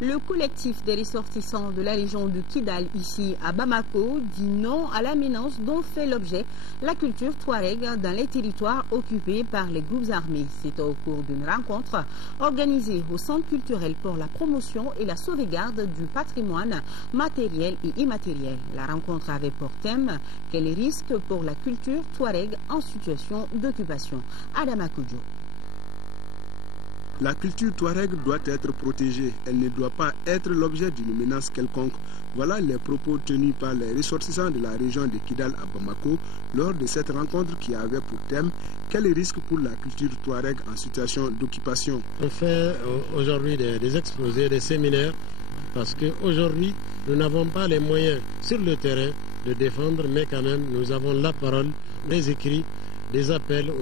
Le collectif des ressortissants de la région de Kidal, ici à Bamako, dit non à la menace dont fait l'objet la culture touareg dans les territoires occupés par les groupes armés. C'est au cours d'une rencontre organisée au Centre culturel pour la promotion et la sauvegarde du patrimoine matériel et immatériel. La rencontre avait pour thème quels risques pour la culture touareg en situation d'occupation. Adama Koudjo. La culture touareg doit être protégée. Elle ne doit pas être l'objet d'une menace quelconque. Voilà les propos tenus par les ressortissants de la région de Kidal à Bamako lors de cette rencontre qui avait pour thème quels risques pour la culture touareg en situation d'occupation. On fait aujourd'hui des exposés, des séminaires, parce qu'aujourd'hui, nous n'avons pas les moyens sur le terrain de défendre, mais quand même, nous avons la parole, des écrits, des appels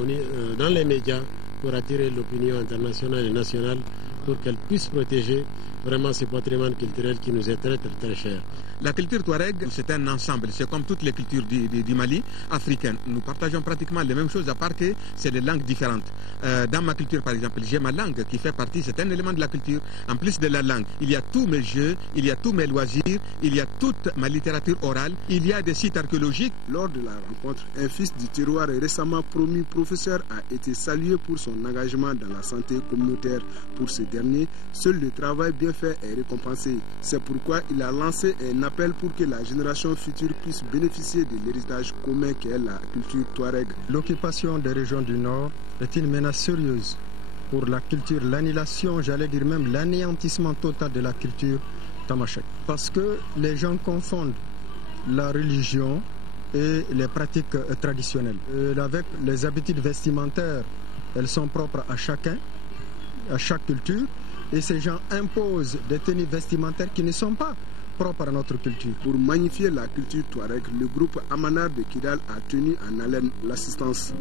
dans les médias, pour attirer l'opinion internationale et nationale pour qu'elle puisse protéger vraiment ce patrimoine culturel qui nous est très très très cher. La culture touareg, c'est un ensemble, c'est comme toutes les cultures du Mali africaine. Nous partageons pratiquement les mêmes choses, à part que c'est des langues différentes. Dans ma culture, par exemple, j'ai ma langue qui fait partie, c'est un élément de la culture. En plus de la langue, il y a tous mes jeux, il y a tous mes loisirs, il y a toute ma littérature orale, il y a des sites archéologiques. Lors de la rencontre, un fils du terroir et récemment promu professeur a été salué pour son engagement dans la santé communautaire. Pour ce dernier, seul le travail bien fait est récompensé. C'est pourquoi il a lancé un appel pour que la génération future puisse bénéficier de l'héritage commun qu'est la culture touareg. L'occupation des régions du Nord est une menace sérieuse pour la culture, l'annihilation, j'allais dire même l'anéantissement total de la culture tamashek. Parce que les gens confondent la religion et les pratiques traditionnelles. Avec les habitudes vestimentaires, elles sont propres à chacun, à chaque culture, et ces gens imposent des tenues vestimentaires qui ne sont pas propre à notre culture. Pour magnifier la culture touareg, le groupe Amanar de Kidal a tenu en haleine l'assistance.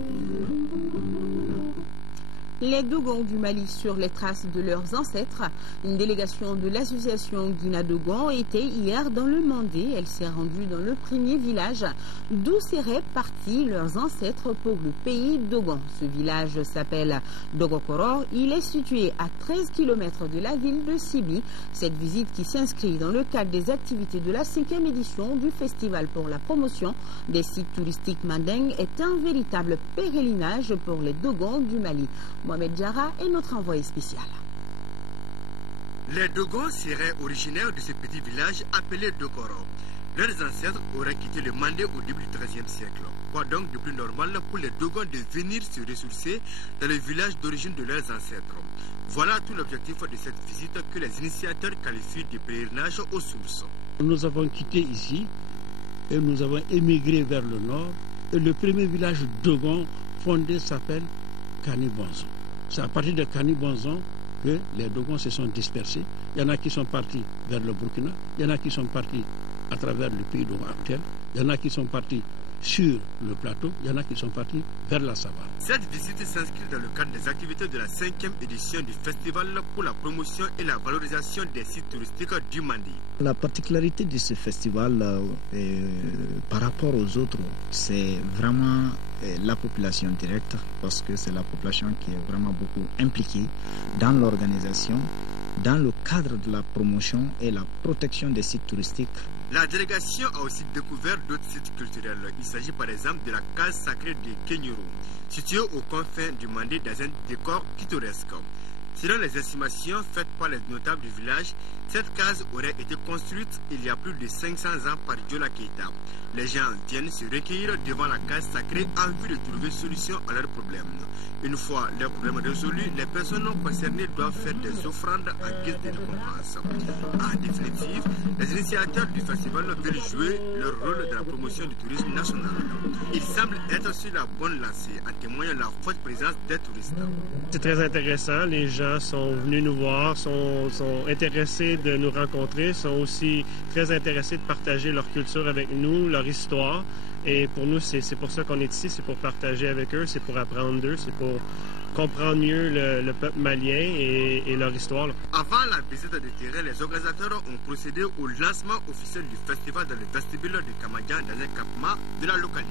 Les Dogons du Mali sur les traces de leurs ancêtres. Une délégation de l'association Guina Dogon était hier dans le Mandé. Elle s'est rendue dans le premier village d'où seraient partis leurs ancêtres pour le pays Dogon. Ce village s'appelle Dogokoro. Il est situé à 13 km de la ville de Sibi. Cette visite qui s'inscrit dans le cadre des activités de la 5e édition du Festival pour la promotion des sites touristiques mandingues est un véritable pèlerinage pour les Dogons du Mali. Mohamed Diarra est notre envoyé spécial. Les Dogons seraient originaires de ce petit village appelé Dokoro. Leurs ancêtres auraient quitté le Mandé au début du XIIIe siècle. Quoi donc de plus normal pour les Dogons de venir se ressourcer dans le village d'origine de leurs ancêtres? Voilà tout l'objectif de cette visite que les initiateurs qualifient de pèlerinage aux sources. Nous avons quitté ici et nous avons émigré vers le nord. Et le premier village Dogon fondé s'appelle Kanibonzon. C'est à partir de Kanibonzon que les Dogons se sont dispersés. Il y en a qui sont partis vers le Burkina, il y en a qui sont partis à travers le pays Dogon actuel, il y en a qui sont partis sur le plateau, il y en a qui sont partis vers la savane. Cette visite s'inscrit dans le cadre des activités de la 5e édition du Festival pour la promotion et la valorisation des sites touristiques du Mali. La particularité de ce festival par rapport aux autres, c'est vraiment la population directe, parce que c'est la population qui est vraiment beaucoup impliquée dans l'organisation, dans le cadre de la promotion et la protection des sites touristiques. La délégation a aussi découvert d'autres sites culturels. Il s'agit par exemple de la case sacrée de Kenyuru, située aux confins du Mandé dans un décor pittoresque. Selon les estimations faites par les notables du village, cette case aurait été construite il y a plus de 500 ans par Diola Keita. Les gens viennent se recueillir devant la case sacrée en vue de trouver solution à leurs problèmes. Une fois leurs problèmes résolus, les personnes concernées doivent faire des offrandes en guise de récompense. En définitive, les initiateurs du festival veulent jouer leur rôle dans la promotion du tourisme national. Ils semblent être sur la bonne lancée, en témoignant de la forte présence des touristes. C'est très intéressant. Les gens sont venus nous voir, sont intéressés de nous rencontrer, sont aussi très intéressés de partager leur culture avec nous, leur histoire. Et pour nous, c'est pour ça qu'on est ici, c'est pour partager avec eux, c'est pour apprendre d'eux, c'est pour comprendre mieux le peuple malien et leur histoire. Avant la visite de terrain, les organisateurs ont procédé au lancement officiel du festival dans le vestibule de Kamadian dans un campement de la localité.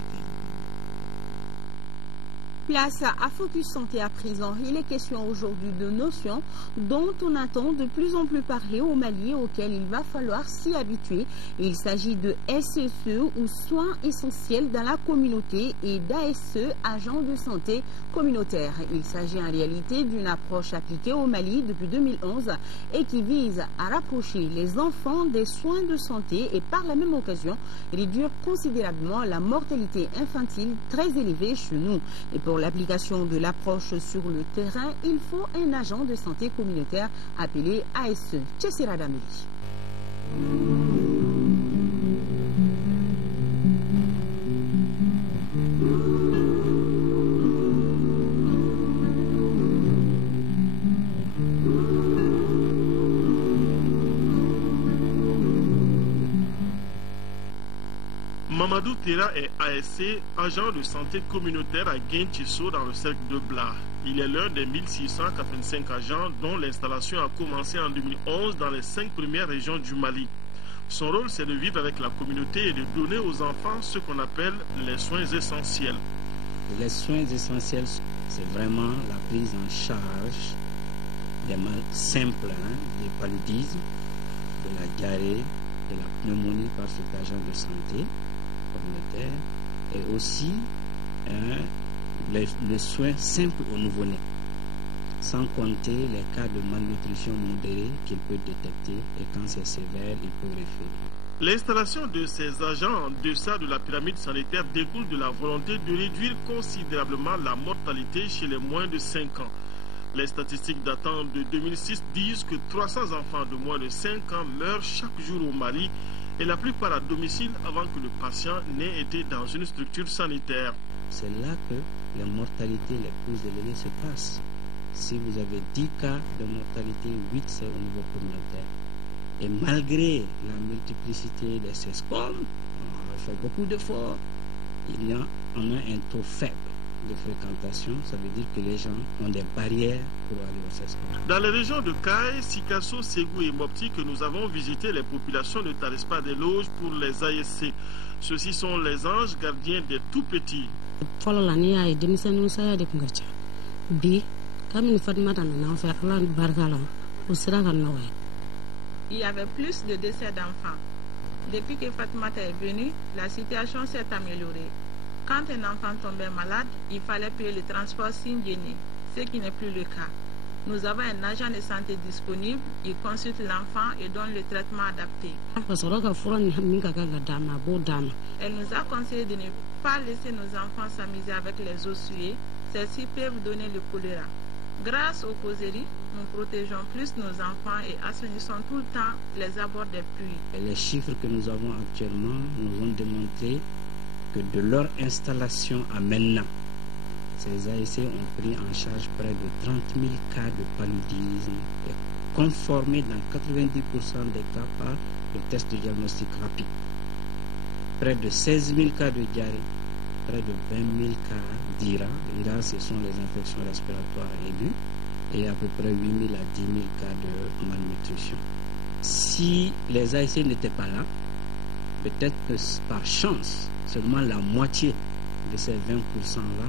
Place à Focus Santé à présent. Il est question aujourd'hui de notions dont on attend de plus en plus parler au Mali et auxquelles il va falloir s'y habituer. Il s'agit de SSE ou soins essentiels dans la communauté et d'ASE, agents de santé communautaire. Il s'agit en réalité d'une approche appliquée au Mali depuis 2011 et qui vise à rapprocher les enfants des soins de santé et par la même occasion réduire considérablement la mortalité infantile très élevée chez nous. Et pour l'application de l'approche sur le terrain, il faut un agent de santé communautaire appelé ASE. Tchessira Dameli. Mamadou Tera est ASC, agent de santé communautaire à Guinchisso dans le cercle de Bla. Il est l'un des 1685 agents dont l'installation a commencé en 2011 dans les 5 premières régions du Mali. Son rôle, c'est de vivre avec la communauté et de donner aux enfants ce qu'on appelle les soins essentiels. Les soins essentiels, c'est vraiment la prise en charge des mal simples, du paludisme, de la diarrhée, de la pneumonie par cet agent de santé communautaire et aussi les soins simples aux nouveau-nés, sans compter les cas de malnutrition modérée qu'il peut détecter et quand c'est sévère, il peut référer. L'installation de ces agents en deçà de la pyramide sanitaire découle de la volonté de réduire considérablement la mortalité chez les moins de 5 ans. Les statistiques datant de 2006 disent que 300 enfants de moins de 5 ans meurent chaque jour au Mali et la plupart à domicile avant que le patient n'ait été dans une structure sanitaire. C'est là que les mortalités les plus élevées se passent. Si vous avez 10 cas de mortalité, 8 c'est au niveau communautaire. Et malgré la multiplicité des SESCOM, on a fait beaucoup d'efforts, on a un taux faible de fréquentation, ça veut dire que les gens ont des barrières pour aller au SESCOM. Dans les régions de Kaye, Sikasso, Ségou et Mopti que nous avons visité, les populations ne tarissent pas des loges pour les ASC. Ceux-ci sont les anges gardiens des tout-petits. Il y avait plus de décès d'enfants. Depuis que Fatmata est venue, la situation s'est améliorée. Quand un enfant tombait malade, il fallait payer le transport Singuéné, ce qui n'est plus le cas. Nous avons un agent de santé disponible, il consulte l'enfant et donne le traitement adapté. Elle nous a conseillé de ne pas laisser nos enfants s'amuser avec les eaux souillées, celles-ci peuvent donner le choléra. Grâce aux causeries, nous protégeons plus nos enfants et assainissons tout le temps les abords des pluies. Et les chiffres que nous avons actuellement nous ont démontré que de leur installation à maintenant, ces ASC ont pris en charge près de 30 000 cas de paludisme et conformés dans 90% des cas par le test de diagnostic rapide. Près de 16 000 cas de diarrhée, près de 20 000 cas d'IRA. L'IRA, ce sont les infections respiratoires aiguës et à peu près 8 000 à 10 000 cas de malnutrition. Si les ASC n'étaient pas là, peut-être que par chance, seulement la moitié de ces 20%-là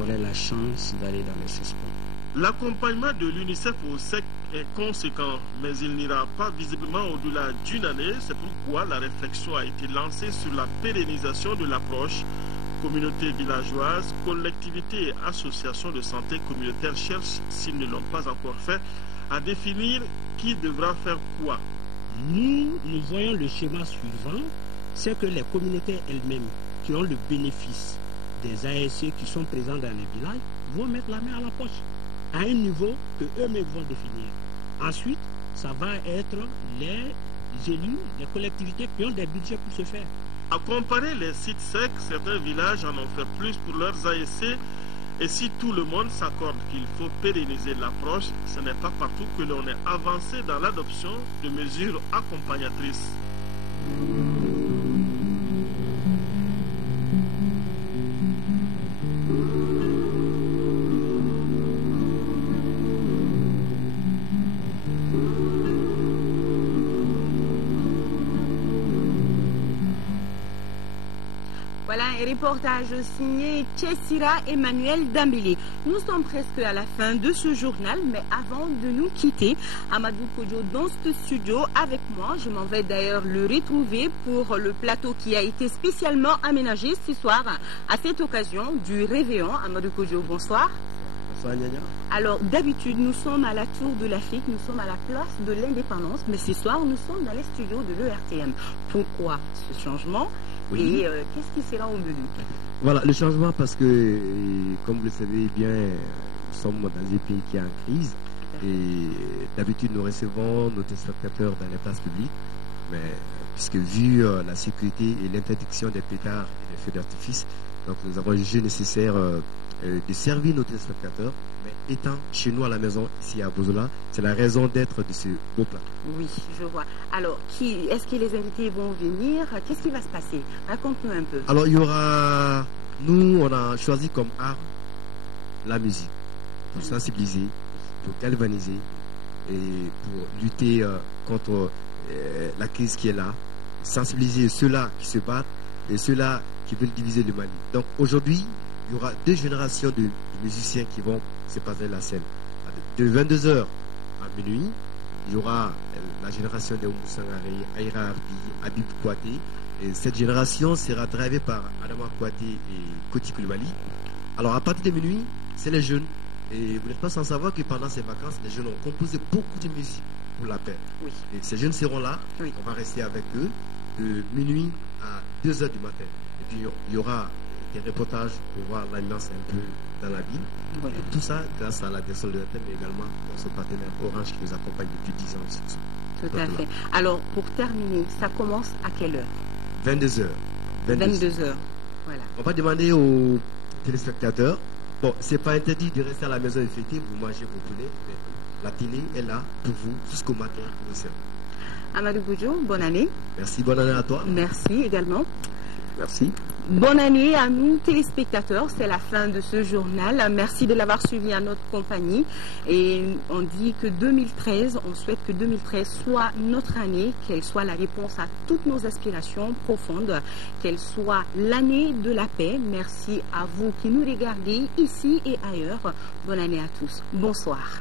aurait la chance d'aller dans les SESCOM. L'accompagnement de l'UNICEF au SEC est conséquent, mais il n'ira pas visiblement au-delà d'une année. C'est pourquoi la réflexion a été lancée sur la pérennisation de l'approche. Communautés villageoises, collectivités et associations de santé communautaire cherchent, s'ils ne l'ont pas encore fait, à définir qui devra faire quoi. Nous voyons le schéma suivant, c'est que les communautés elles-mêmes qui ont le bénéfice des ASC qui sont présents dans les villages vont mettre la main à la poche à un niveau que eux-mêmes vont définir. Ensuite, ça va être les élus, les collectivités qui ont des budgets pour ce faire. À comparer les sites secs, certains villages en ont fait plus pour leurs ASC. Et si tout le monde s'accorde qu'il faut pérenniser l'approche, ce n'est pas partout que l'on est avancé dans l'adoption de mesures accompagnatrices. Voilà un reportage signé Chessira Emmanuel Dambélé. Nous sommes presque à la fin de ce journal, mais avant de nous quitter, Amadou Kodjo dans ce studio avec moi. Je m'en vais d'ailleurs le retrouver pour le plateau qui a été spécialement aménagé ce soir à cette occasion du Réveillon. Amadou Kodjo, bonsoir. Bonsoir Nyanya. Alors d'habitude nous sommes à la Tour de l'Afrique, nous sommes à la place de l'Indépendance, mais ce soir nous sommes dans les studios de l'ERTM. Pourquoi ce changement? Oui. Et qu'est-ce qui sera au menu? Voilà, le changement parce que, comme vous le savez bien, nous sommes dans un pays qui est en crise. Et d'habitude, nous recevons nos téléspectateurs dans les places publiques. Mais puisque vu la sécurité et l'interdiction des pétards et des feux d'artifice, donc nous avons jugé nécessaire de servir nos téléspectateurs. Mais étant chez nous à la maison, ici à Bozola, c'est la raison d'être de ce beau plat. Oui, je vois. Alors, est-ce que les invités vont venir? Qu'est-ce qui va se passer? Raconte-nous un peu. Alors, il y aura... Nous, on a choisi comme art la musique pour sensibiliser, pour galvaniser et pour lutter contre la crise qui est là, sensibiliser ceux-là qui se battent et ceux-là qui veulent diviser le Mali. Donc, aujourd'hui, il y aura 2 générations de musiciens qui vont se passer la scène. De 22h à minuit, il y aura la génération de Oumou Sangaré, Aïra Arbi, Habib Kouaté. Et cette génération sera drivée par Adama Kouaté et Koti Koulibaly. Alors à partir de minuit, c'est les jeunes. Et vous n'êtes pas sans savoir que pendant ces vacances, les jeunes ont composé beaucoup de musique pour la paix. Oui. Et ces jeunes seront là. Oui. On va rester avec eux de minuit à 2h du matin. Et puis il y aura des reportages pour voir l'ambiance un peu dans la ville. Oui. Et tout ça grâce à la direction de l'ERTM, mais également notre partenaire Orange qui nous accompagne depuis 10 ans. Tout à fait. Alors, pour terminer, ça commence à quelle heure? 22h. 22h. Voilà. On va demander aux téléspectateurs. Bon, c'est pas interdit de rester à la maison et fêter, vous mangez vos poulets, mais la télé est là pour vous jusqu'au matin. Amadou Kodjo, bonne année. Merci, bonne année à toi. Merci également. Merci. Bonne année à nous téléspectateurs, c'est la fin de ce journal. Merci de l'avoir suivi à notre compagnie. Et on dit que 2013, on souhaite que 2013 soit notre année, qu'elle soit la réponse à toutes nos aspirations profondes, qu'elle soit l'année de la paix. Merci à vous qui nous regardez ici et ailleurs. Bonne année à tous. Bonsoir.